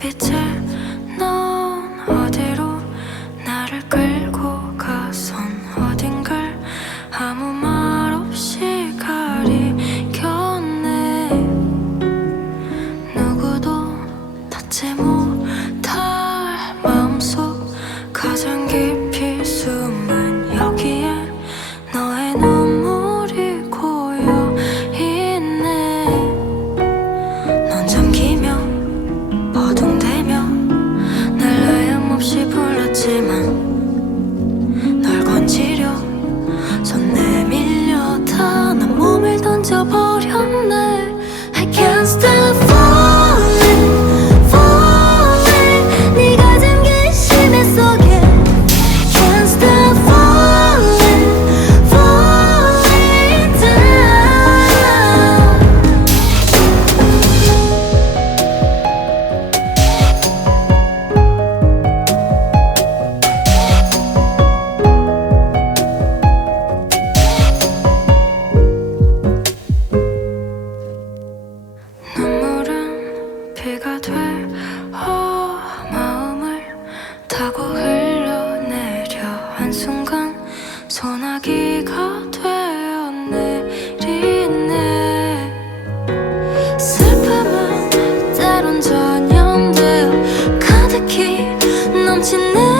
비틀 비가 될 어, 마음을 타고 흘러내려. 한순간 소나기가 되어 내리네. 슬픔은 때론 전염되어 가득히 넘치네.